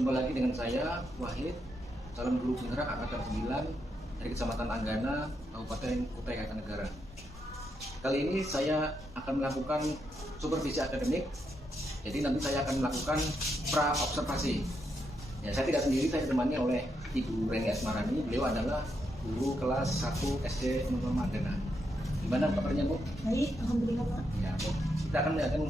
Jumpa lagi dengan saya, Wahid, calon guru penggerak Angkatan 9 dari Kecamatan Anggana, Kabupaten Kutai Kartanegara. Kali ini saya akan melakukan supervisi akademik. Jadi nanti saya akan melakukan pra-observasi. Ya, saya tidak sendiri, saya ditemani oleh Ibu Reni Asmarani. Beliau adalah guru kelas 1 SD Negeri Anggana. Gimana kabarnya, Bu? Baik, alhamdulillah, Pak. Ya, Bu. Kita akan melakukan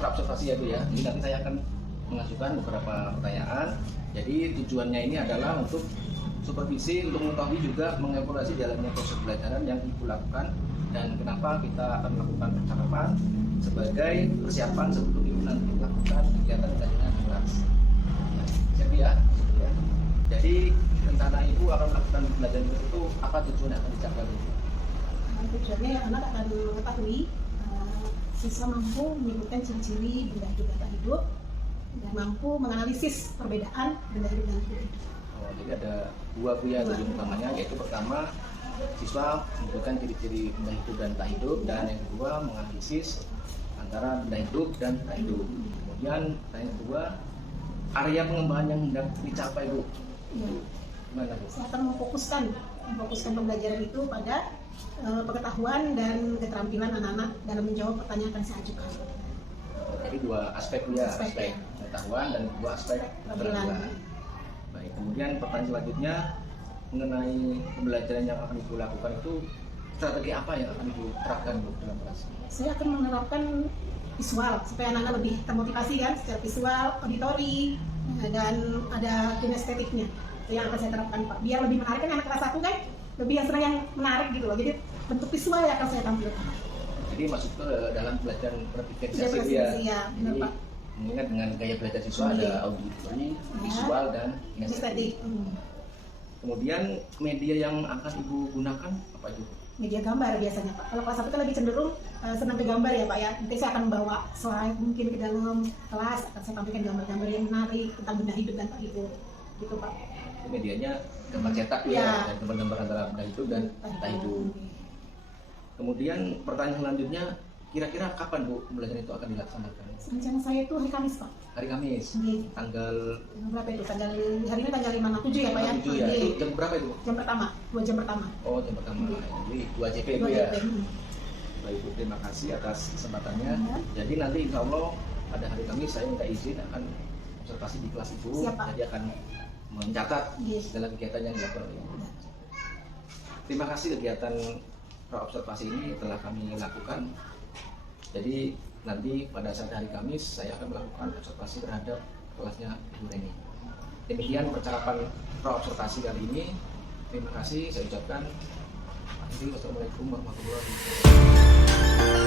pra-observasi ya, Bu ya. Jadi nanti saya akan mengajukan beberapa pertanyaan. Jadi tujuannya ini adalah untuk supervisi, untuk mengetahui juga mengevaluasi jalannya proses belajaran yang Ibu lakukan dan kenapa kita akan melakukan percakapan sebagai persiapan sebelum Ibu nanti melakukan kegiatan belajar di kelas. Ya, siap ya? Ya. Jadi rencana Ibu akan melakukan belajar itu apa tujuan yang akan dicapai? Tujuannya anak akan mengetahui siswa mampu menyebutkan ciri-ciri benda hidup dan tak hidup dan mampu menganalisis perbedaan benda hidup dan tak hidup. Oh, jadi ada dua tujuan utamanya, yaitu pertama siswa menyebutkan ciri-ciri benda hidup dan tak hidup, dan yang kedua menganalisis antara benda hidup dan tak hidup. Kemudian yang kedua, area pengembangan yang hendak dicapai, Bu. Ya. Gimana, Bu? Saya akan memfokuskan pembelajaran itu pada pengetahuan dan keterampilan anak-anak dalam menjawab pertanyaan yang akan saya ajukan. Jadi dua aspek ya, Aspek, aspek ya. pengetahuan dan dua aspek Keterampilan. keterampilan. Baik, kemudian pertanyaan selanjutnya mengenai pembelajaran yang akan Ibu lakukan itu, strategi apa yang akan Ibu terapkan, Bu, dalam kelas? Saya akan menerapkan visual supaya anak-anak lebih termotivasi kan, secara visual, auditori, dan ada kinestetiknya yang akan saya terapkan, Pak. Biar lebih menarik, kan anak kelas 1 kan lebih yang senang yang menarik gitu loh. Jadi bentuk visual yang akan saya tampilkan. Jadi masuk ke dalam pelajaran Iya, berpikir ya, benar, Jadi Pak. mengingat dengan gaya belajar siswa Iya. ada auditori, visual, dan kinestetik. Kinestetik. Kemudian media yang akan Ibu gunakan apa itu? Media gambar biasanya, Pak. Kalau kelas 1 kan lebih cenderung senang ke gambar ya, Pak ya. Nanti saya akan membawa slide mungkin ke dalam kelas, akan saya tampilkan gambar-gambar yang menarik tentang benda hidup dan tak hidup. Gitu, Pak. Itu medianya gambar cetak Iya. ya, dan gambar-gambar antara benda hidup dan tak hidup. Kemudian pertanyaan selanjutnya, kira-kira kapan, Bu, pembelajaran itu akan dilaksanakan? Rencana saya itu hari Kamis, Pak. Hari Kamis, Iya. tanggal Berapa itu? Hari ini tanggal 5, 7 ya, Pak ya? 7 ya. Iya. Itu jam berapa itu? Jam pertama, 2 jam pertama. Oh, jam pertama. Iya. Jadi 2 JP Bu 2 ya. jam. Baik, Bu, terima kasih atas kesempatannya. Iya. Jadi nanti insya Allah pada hari Kamis saya minta izin akan observasi di kelas Ibu. Siap, Pak. Jadi akan mencatat Iya. segala kegiatan yang dilakukan oleh Ibu. Terima kasih kegiatan pra-observasi ini telah kami lakukan. Jadi nanti pada saat hari Kamis saya akan melakukan observasi terhadap kelasnya Ibu Reni. Demikian percakapan pra-observasi kali ini. Terima kasih saya ucapkan. Wassalamualaikum warahmatullahi wabarakatuh.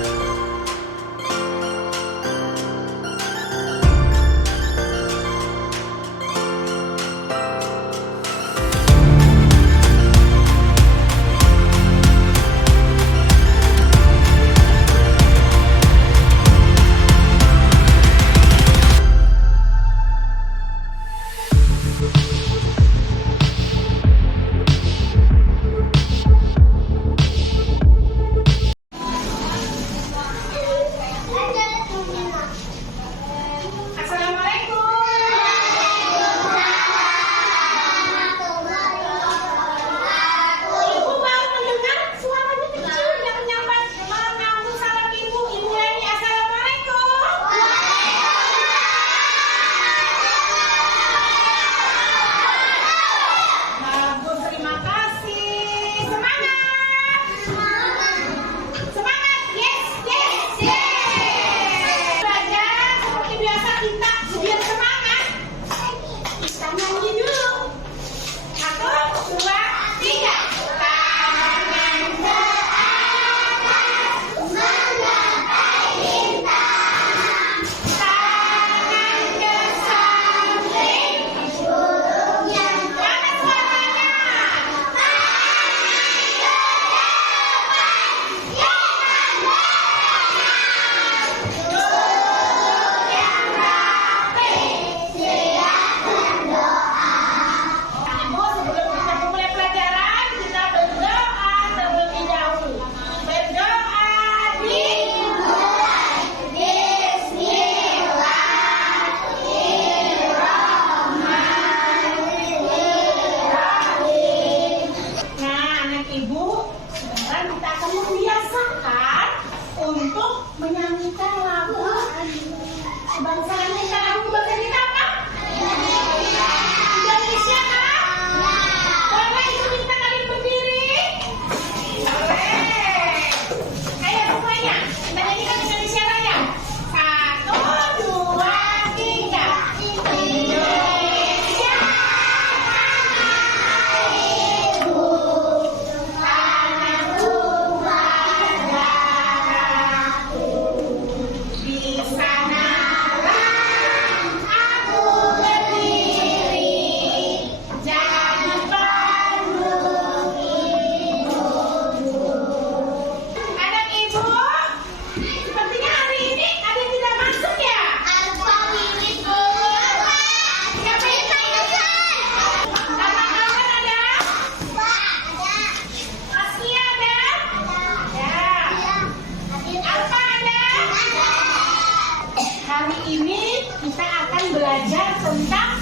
Kali ini kita akan belajar tentang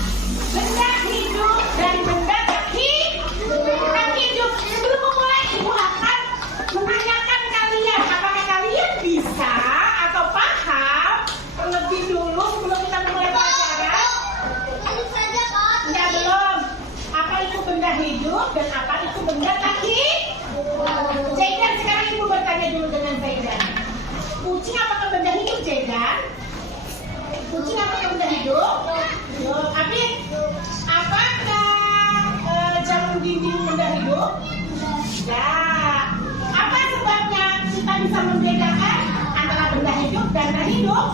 benda hidup dan benda tak hidup. Sebelum memulai, Ibu akan menanyakan kalian, apakah kalian bisa atau paham terlebih dulu sebelum kita memulai pelajaran? Enggak, belum. Apa itu benda hidup dan apa itu benda tak hidup? Jaidan, sekarang Ibu bertanya dulu dengan Jaidan. Kucing apakah benda hidup, Jaidan? Kucing apakah benda hidup? Afid, apakah jarum dinding benda hidup? Ya. Apa sebabnya kita bisa membedakan antara benda hidup dan tak hidup?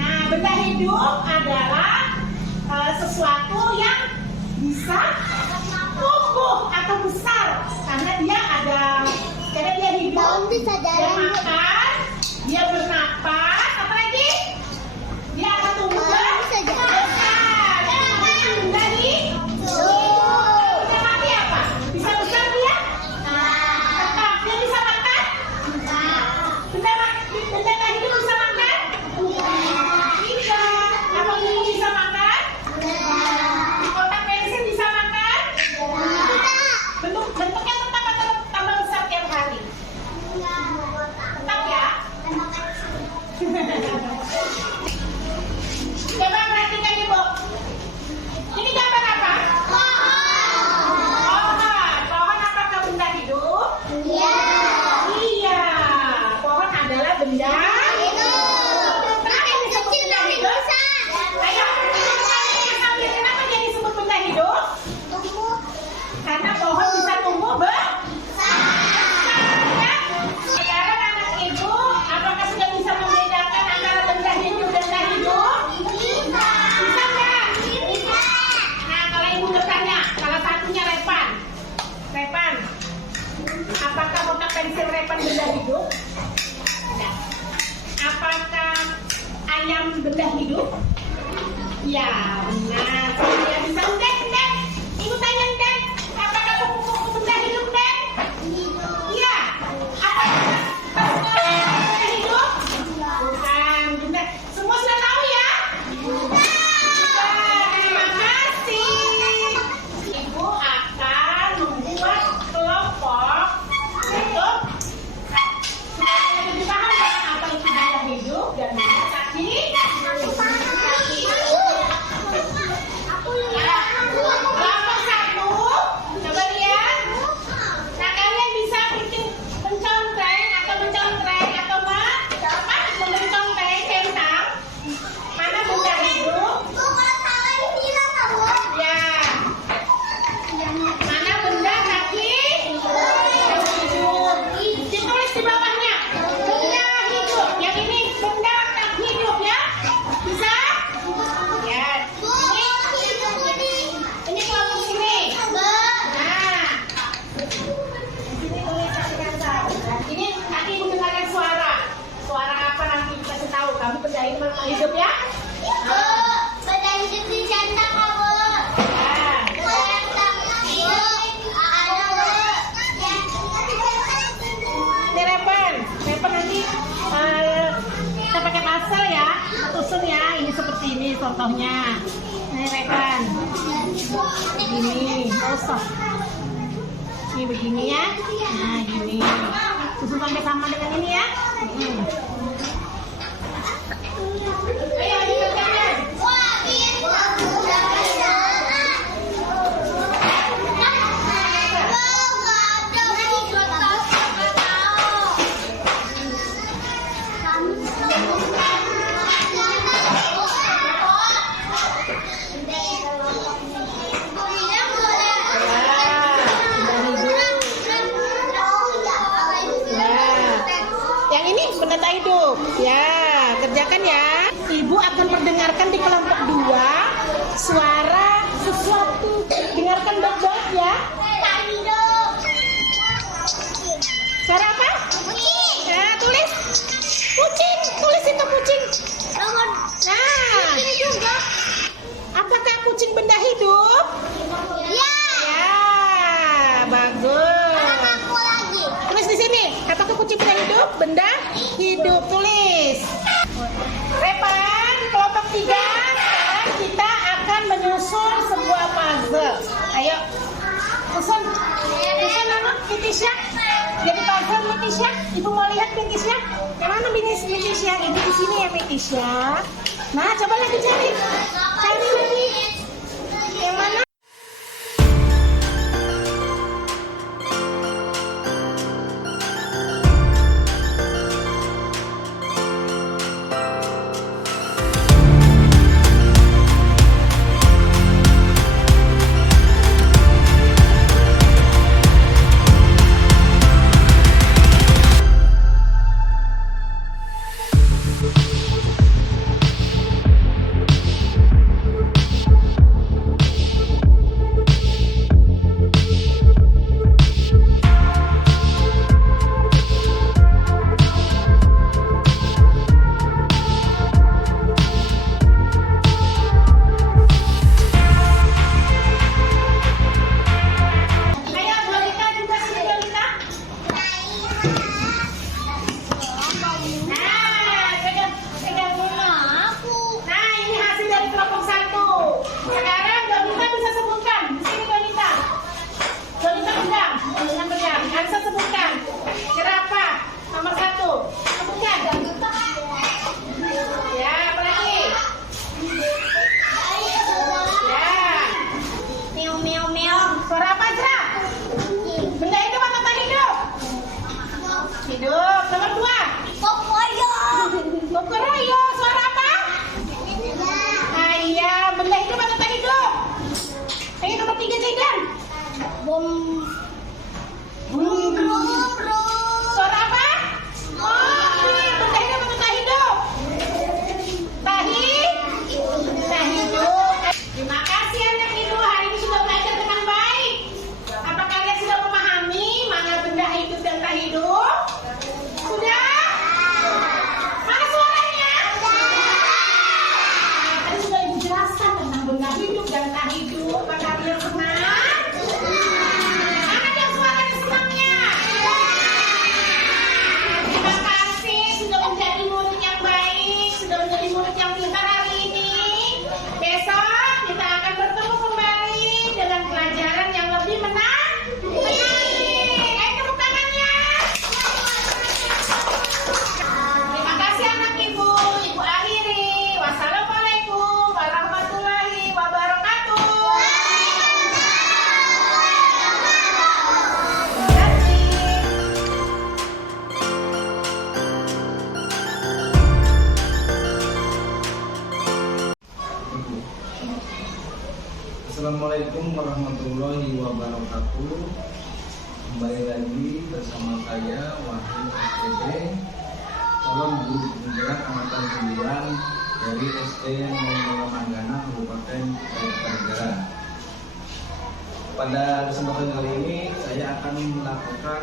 Nah, benda hidup adalah sesuatu yang bisa tumbuh atau besar karena dia hidup, dia makan, dia bernapas, apa lagi? Dia akan tumbuh besar. Benda hidup. Bisa mati apa? Bisa besar dia? Tetap. Dia bisa makan? Benda tak hidup bisa makan? Tidak. Apa ini bisa makan? Kotak pensil bisa makan? Bentuknya tetap atau tambah besar tiap hari? Tetap ya? Coba perhatikan Ibu. Ini gambar apa? Pohon. Pohon apakah benda hidup? Iya. Pohon adalah benda hidup. Kenapa disebut benda hidup? Ayo, kenapa dia disebut benda hidup? Karena pohon bisa tumbuh besar. Sekarang anak Ibu, apakah sudah bisa membedakan antara benda hidup dan tak hidup? Bisa nggak? Nah, kalau Ibu bertanya, salah satunya Repan. Repan, apakah kotak pensil Repan benda hidup? Tidak. Apakah ayam benda hidup? Ya, benar. Dia bisa udah. Ibu tanya Dan, apakah kuku-kuku benda hidup Dan? Iya. Apakah benda hidup? Bukan. Benda. Semua sudah tahu ya? Sudah. Terima kasih. Ibu akan membuat kelompok untuk supaya lebih paham ya apa itu benda hidup dan benda tak hidup. Kelompok satu, coba lihat. Nah, kalian bisa bikin mencontreng atau membenconteng tentang mana benda hidup, ya, mana benda tak hidup. Ditulis di bawahnya, benda hidup. Yang ini benda tak hidup ya, bisa? Ya. Ini kelompok sini. Nah, ini tulis kasih kata. Ini nanti Ibu dengarkan suara. Suara apa nanti kasih tahu. Kamu benda hidup ya? Ini Repan nanti kita pakai pasal ya, susun ya. Ini seperti ini contohnya. Ini Repan. Begini, usah. Ini begini ya. Nah, gini. Susun sampai sama dengan ini ya. Ayo dikerjakan. Yang ini benda tak hidup. Ya, kerjakan ya. Ibu akan perdengarkan di kelompok 2 suara sesuatu. Dengarkan baik-baik ya. Suara apa? Nah, tulis. Kucing. Tulis itu kucing. Nah. Apakah kucing benda hidup? Ya. Bagus. Tulis di sini. Apakah kucing benda hidup? Benda hidup. Tulis. puzzle. Ayo, Usun anak Pitisya. Jadi puzzle Pitisya. Ibu mau lihat Pitisya? Yang mana Pitisya? Ibu di sini ya Pitisya. Nah, coba lagi cari lagi. Yang mana? Hidup. Nomor 2. Kokoroyo. Suara apa? Ayam. Benda hidup atau tak hidup? Ayo nomor 3 Jaidan. Bum. Suara apa? Oke. Benda hidup atau tak hidup? Tak hidup. Terima kasih anak ibu. Hari ini sudah belajar dengan baik. Apa kalian sudah memahami mana benda hidup dan tak hidup? Sudah? Mana suaranya? Tadi sudah ibu jelaskan tentang benda hidup dan tak hidup. Apa kalian senang? Mana yang suaranya senangnya? Terima kasih sudah menjadi murid yang baik, sudah menjadi murid yang pintar hari ini. Besok kita akan bertemu kembali dengan pelajaran yang lebih menarik. Ayo tepuk tangannya. Terima kasih anak ibu. Ibu akhiri. Wassalamualaikum warahmatullahi wabarakatuh. Terima kasih. Assalamualaikum warahmatullahi wabarakatuh. Kembali lagi bersama saya Wahyu SPB, calon guru penggerak angkatan 9 dari SD Mojokerto Manggana, Kabupaten Banjarnegara. Pada kesempatan kali ini saya akan melakukan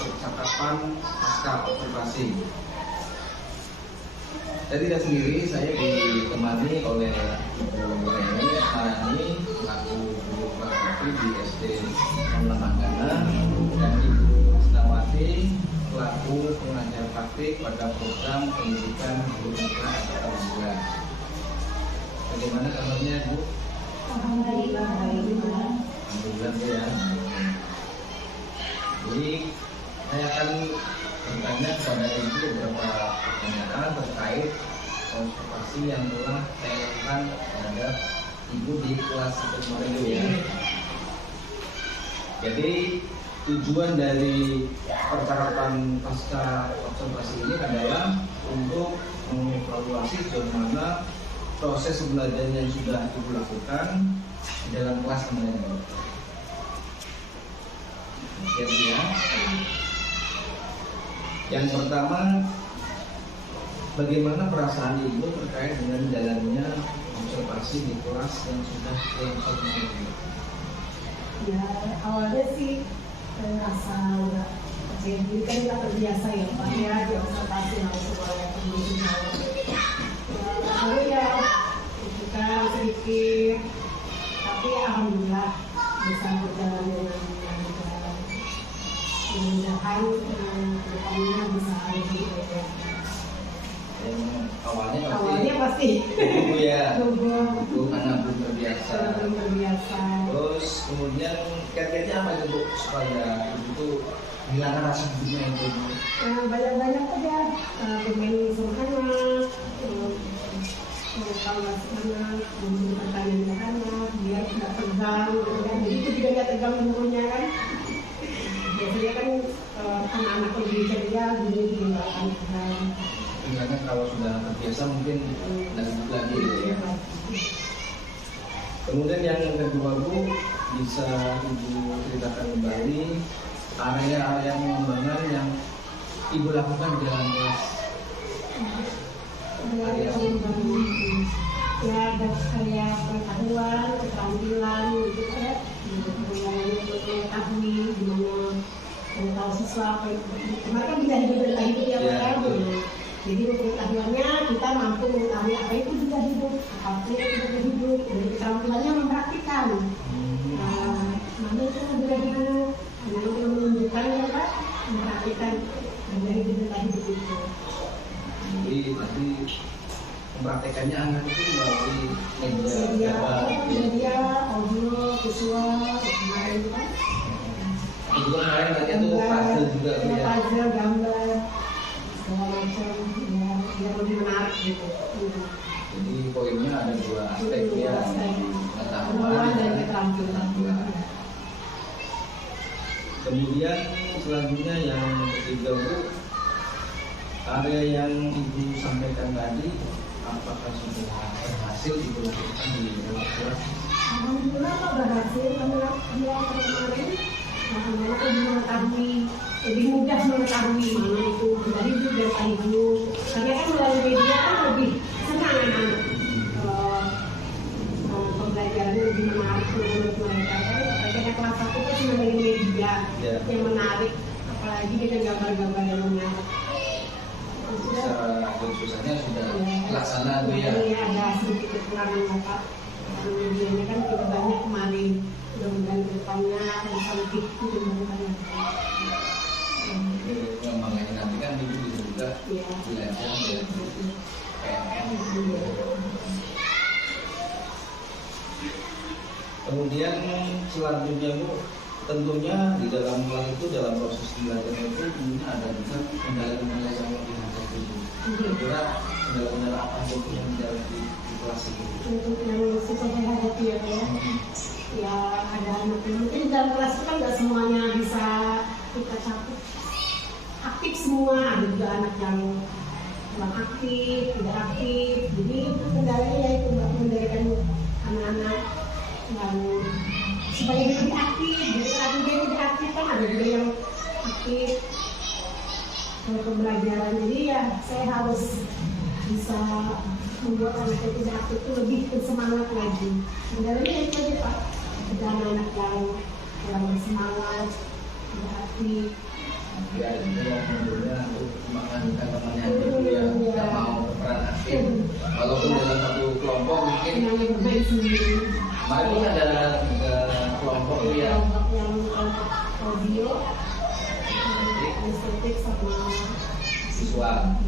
percakapan pasca observasi. Saya tidak sendiri, saya ditemani oleh Ibu Reni Asmarani selaku guru praktik di SD Mojokerto Manggana dan Ibu Krisnawati selaku pengajar praktik pada program pendidikan guru mitra angkatan 9. Bagaimana kabarnya Bu? Alhamdulillah. Alhamdulillah Bu ya. Jadi saya akan bertanya kepada Ibu beberapa pertanyaan terkait observasi yang telah saya lakukan terhadap Ibu di kelas 1 kemarin Bu ya. Jadi tujuan dari percakapan pasca observasi ini adalah untuk mengevaluasi sejauh mana proses pembelajaran yang sudah Ibu lakukan di dalam kelas kemarin. Ya. Yang pertama, bagaimana perasaan Ibu terkait dengan jalannya observasi di kelas yang sudah kemarin? Ya awalnya sih rasa udah jadi kan kita terbiasa ya Pak ya di observasi langsung oleh pembimbingnya. Lalu ya kita sedikit, tapi alhamdulillah bisa berjalan dengan baik. Mudah-mudahan kedepannya bisa lebih baik. Awalnya pasti Bu ya, gugup Bu karena belum terbiasa. belum terbiasa. kemudian kiat-kiatnya apa itu Bu supaya ibu tuh hilangkan rasa gigitnya itu? Banyak-banyak aja bermain sama anak, kalau masih anak, memberi pertanyaan ke anak, biar tidak tegang, kan? Jadi itu juga tidak tegang umurnya kan. Biasanya kan anak-anak lebih ceria, jadi tidak akan tegang. Karena kalau sudah terbiasa mungkin lagi gitu ya. Kemudian yang kedua Bu, bisa ibu ceritakan kembali area-area pengembangan yang ibu lakukan di dalam kelas. Ya ada kayak pengetahuan, keterampilan gitu ya, mengetahui gimana tahu siswa apa itu. Kemarin kan bisa hidup dan hidup ya Pak ya. Jadi pengetahuannya kita mampu mengetahui apa itu juga hidup, apa itu juga hidup. Dan keterampilannya mempraktikkan. Mana itu juga hidup, mana itu menunjukkan ya Pak, mempraktikkan dari hidup dan hidup itu. Jadi nanti mempraktekannya anak itu melalui media, audio, visual, kemarin itu kan. Juga kemarin tadi itu puzzle juga Bu ya. Puzzle, gambar, segala macam, ya lebih menarik gitu. Jadi poinnya ada dua aspek ya, pengetahuan dan keterampilan. Kemudian selanjutnya yang ketiga Bu, area yang ibu sampaikan tadi, apakah sudah berhasil ibu lakukan di dalam kelas? Alhamdulillah Pak berhasil, karena dia kemarin anak-anak lebih mengetahui, lebih mudah mengetahui mana itu sudah hidup dan tak hidup. Karena kan melalui media kan lebih senang anak-anak. Pembelajarannya lebih menarik menurut mereka. Karena kelas 1 kan cuma dari media yang menarik, apalagi dengan gambar-gambar yang menarik. Secara susahnya sudah laksana Bu ya. Iya, ada sedikit kekurangan Pak. Medianya kan cukup banyak kemarin. Mudah-mudahan ke depannya bisa lebih mudah-mudahan. Memang ini nanti kan ibu bisa juga belajar ya. Kemudian selanjutnya Bu, tentunya di dalam kelas itu, dalam proses belajar itu tentunya ada juga kendala-kendala yang lebih hadapi. Kira-kira kendala-kendala apa yang menjadi di kelas itu? Untuk yang susah saya hadapi ya Pak ya. Ya ada anak yang mungkin dalam kelas itu kan nggak semuanya bisa kita cakup aktif semua, ada juga anak yang kurang aktif, tidak aktif. Jadi itu kendalanya yaitu mengendalikan anak-anak yang supaya dia lebih aktif. Jadi kalau dia tidak aktif kan ada juga yang aktif pembelajaran. Jadi ya saya harus bisa membuat anak yang tidak aktif itu lebih bersemangat lagi. Kendalanya itu aja Pak. Ada anak yang bersemangat, tidak aktif. Ya, itu yang tentunya untuk mengandalkan temannya itu ya, tidak mau berperan aktif. Walaupun dalam satu kelompok mungkin Yang bermain sendiri. kemarin ini ada kelompok yang kelompok audio, estetik sama visual.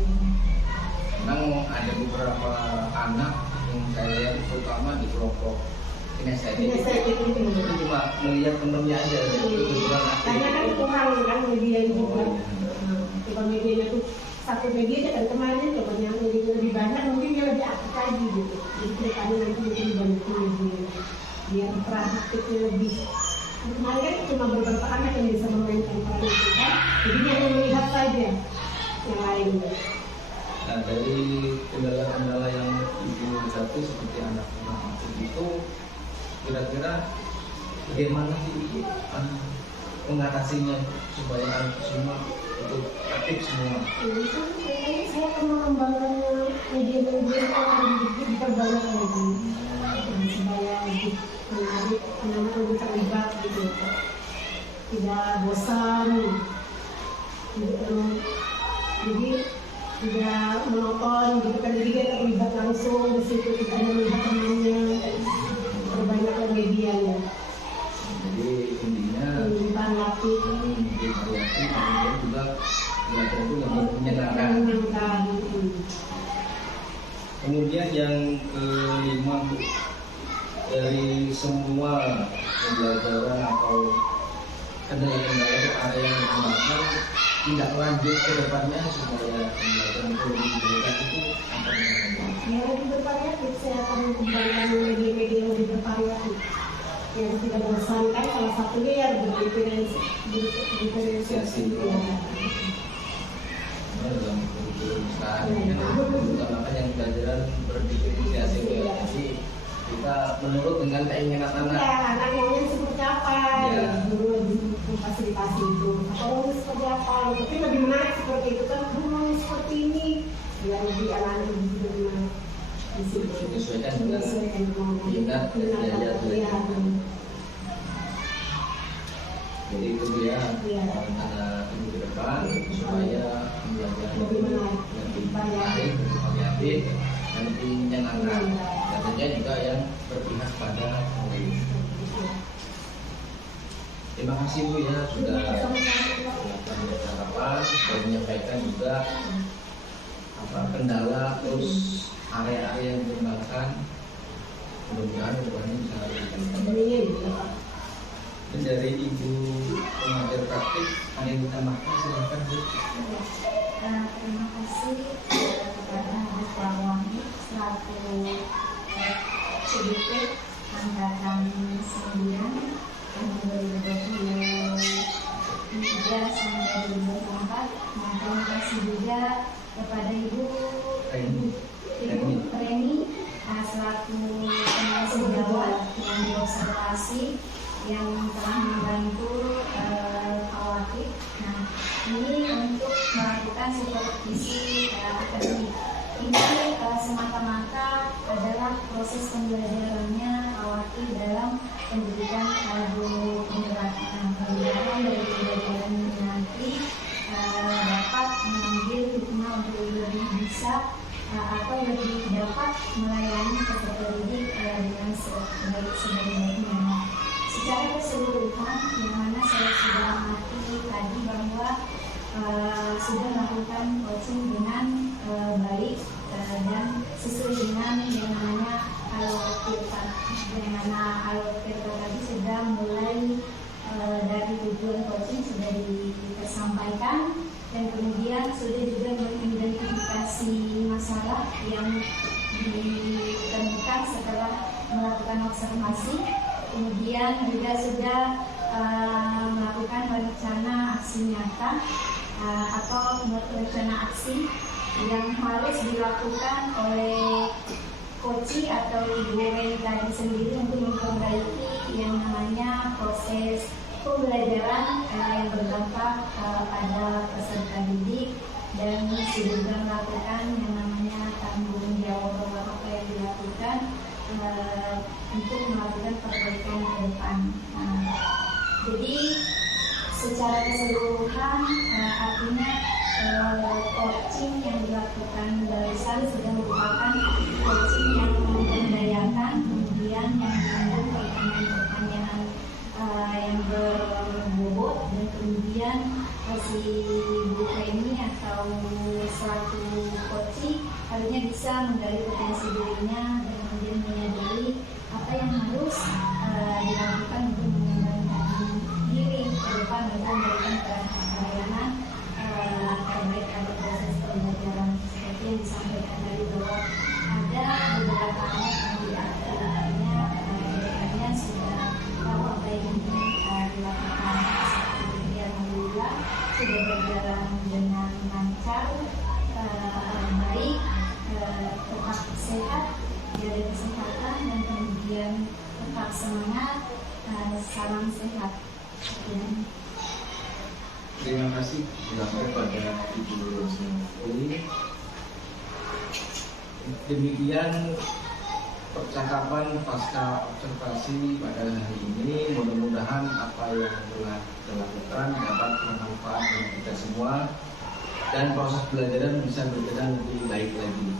Memang ada beberapa anak yang saya lihat terutama di kelompok kinestetik itu cuma melihat temennya aja, jadi kurang aktif. karena kan kurang kan media juga. Coba medianya tuh satu media aja kan kemarin coba yang lebih banyak mungkin dia lebih aktif lagi gitu. Jadi kedepannya nanti mungkin banyak media biar peran aktifnya lebih. Kemarin kan cuma beberapa anak yang bisa memainkan peran itu kan. Jadi yang melihat saja yang lain. Nah, dari kendala-kendala yang ibu hadapi seperti anak kurang aktif itu, kira-kira bagaimana sih mengatasinya supaya anak semua untuk aktif semua? Jadi saya akan mengembangkan media-media yang diperbanyak lagi supaya lebih menarik anak-anak lebih terlibat gitu, tidak bosan gitu. Jadi tidak monoton gitu kan, jadi dia terlibat langsung di situ, tidak ada melihat temannya, perbanyaklah medianya. Jadi intinya Variatif, kemudian juga belajar itu lebih menyenangkan. Kemudian yang kelima, dari semua pembelajaran atau kendala-kendala atau area yang dikembangkan tindak lanjut ke depannya supaya pembelajaran itu lebih baik itu apa namanya? Ya, lebih bervariatif. Saya akan mengembangkan media-media yang lebih bervariatif, yang tidak bosankan. Salah satunya ya berdiferensiasi. Dalam kurikulum sekarang utamakan yang pelajaran berdiferensiasi ya. Jadi kita menurut dengan keinginan anak. Ya, anak maunya seperti apa? Ya. Guru lebih memfasilitasi itu. Atau mau seperti apa? Tapi lebih menarik seperti itu kan. Guru mau seperti ini. Ya, lebih anak-anak lebih menarik. Disesuaikan dengan minat dan daya belajar. Jadi itu dia rencana minggu ke depan supaya pembelajaran Lebih menarik. lebih menarik, lebih variatif dan lebih menyenangkan. Dan tentunya juga yang berpihak pada murid. Terima kasih Bu ya sudah melakukan percakapan dan menyampaikan juga apa kendala terus area-area yang dikembangkan. Mudah-mudahan kedepannya bisa lebih. Dan dari Ibu pengajar praktik ada yang ditambahkan, silakan Bu. Terima kasih kepada Bu Prawani selaku CDP Angkatan 9 tahun 2023 sampai 2024. Terima kasih juga kepada Ibu Reni selaku pengawas gawat yang diobservasi yang telah membantu Awakif. Nah, ini untuk melakukan supervisi akademik. Ini semata-mata adalah proses pembelajarannya Awakif dalam pendidikan guru penggerak. Pembelajaran dari pembelajaran ini nanti dapat mengambil hikmah untuk lebih bisa atau lebih dapat melayani peserta didik dengan sebaik-baiknya. Secara keseluruhan, yang mana saya sudah amati tadi bahwa sudah melakukan coaching dengan baik dan sesuai dengan yang namanya alokir tadi sudah mulai dari tujuan coaching sudah disampaikan dan kemudian sudah juga mengidentifikasi masalah yang ditemukan setelah melakukan observasi. Kemudian juga sudah melakukan rencana aksi nyata atau rencana aksi yang harus dilakukan oleh coach atau Ibu Reni tadi sendiri untuk memperbaiki yang namanya proses pembelajaran yang berdampak pada peserta didik dan sudah melakukan yang namanya tanggung jawab apa yang dilakukan untuk melakukan perbaikan ke depan. Jadi secara keseluruhan artinya coaching yang dilakukan barusan sudah merupakan coaching yang memberdayakan, kemudian yang mengandung pertanyaan-pertanyaan yang berbobot dan kemudian si Bu Reni atau selaku coaching harusnya bisa menggali potensi dirinya dan kemudian menyadari apa yang harus dilakukan untuk mengembangkan diri ke depan untuk memberikan pelayanan terbaik pada proses pembelajaran seperti yang disampaikan tadi bahwa ada beberapa anak yang diantaranya sudah tahu apa yang ingin dilakukan. Alhamdulillah sudah berjalan dengan lancar, baik, tetap sehat, jaga kesehatan dan kemudian tetap semangat. Salam sehat. Terima kasih kepada Ibu Reni. Demikian percakapan pasca observasi pada hari ini. Mudah-mudahan apa yang telah dilakukan dapat bermanfaat bagi kita semua dan proses pembelajaran bisa berjalan lebih baik lagi.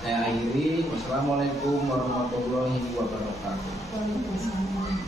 Saya akhiri. Wassalamualaikum warahmatullahi wabarakatuh. Waalaikumsalam.